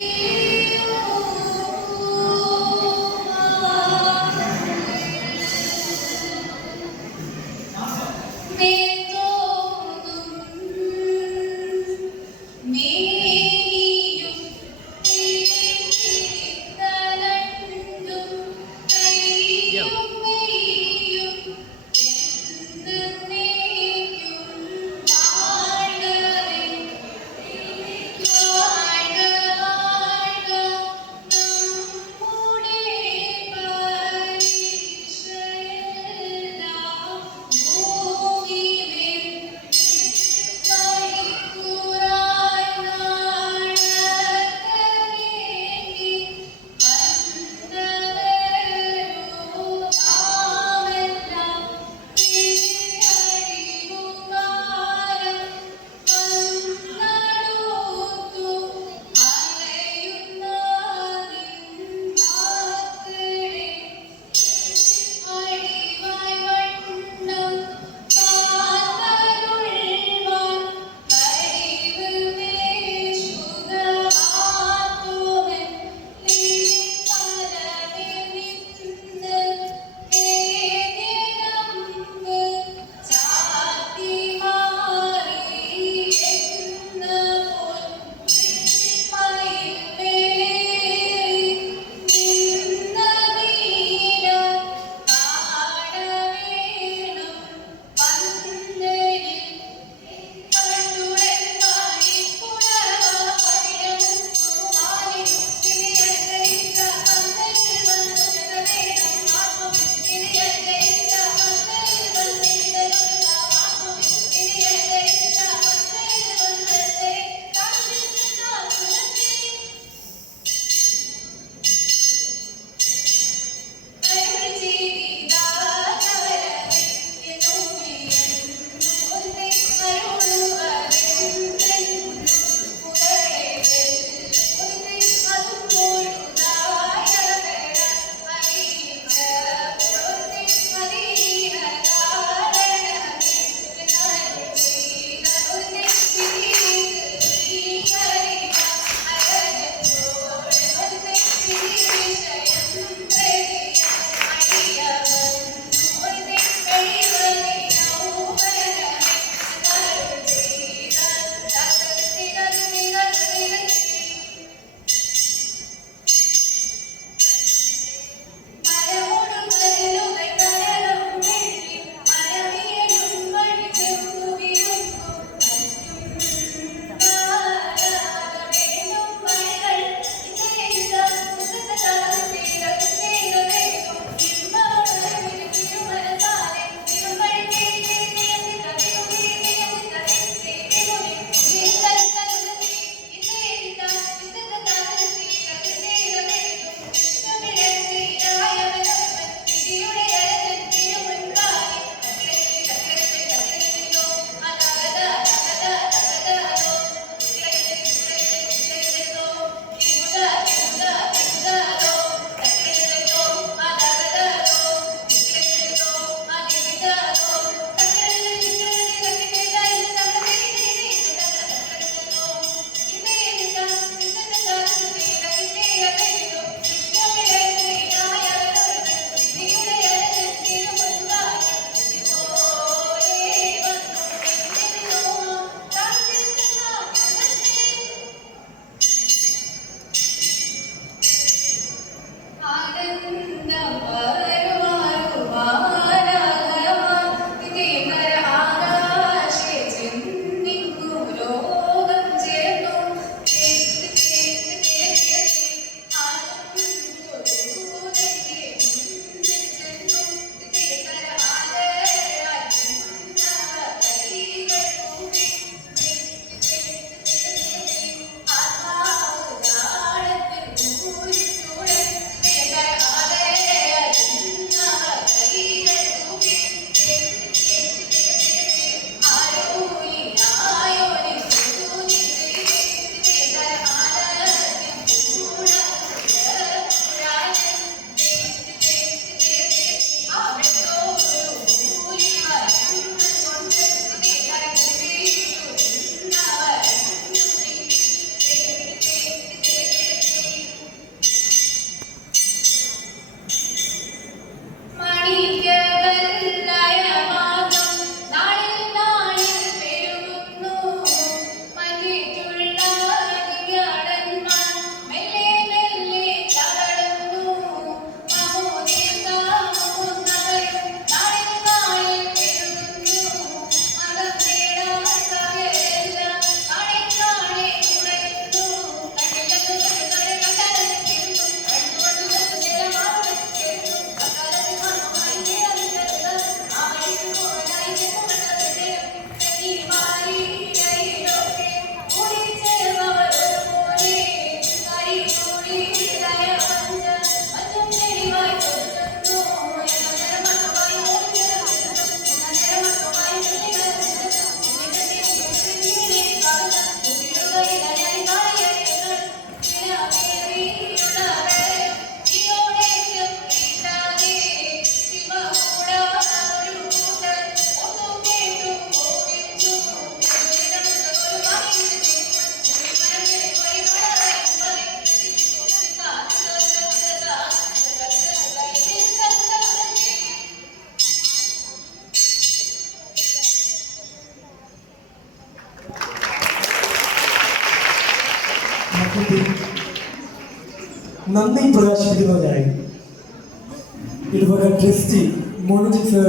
you. കുട്ടി നന്ദി പ്രകാശിപ്പിക്കുന്നവരായി. ഇടവക ട്രസ്റ്റി മോണോജിക് സർ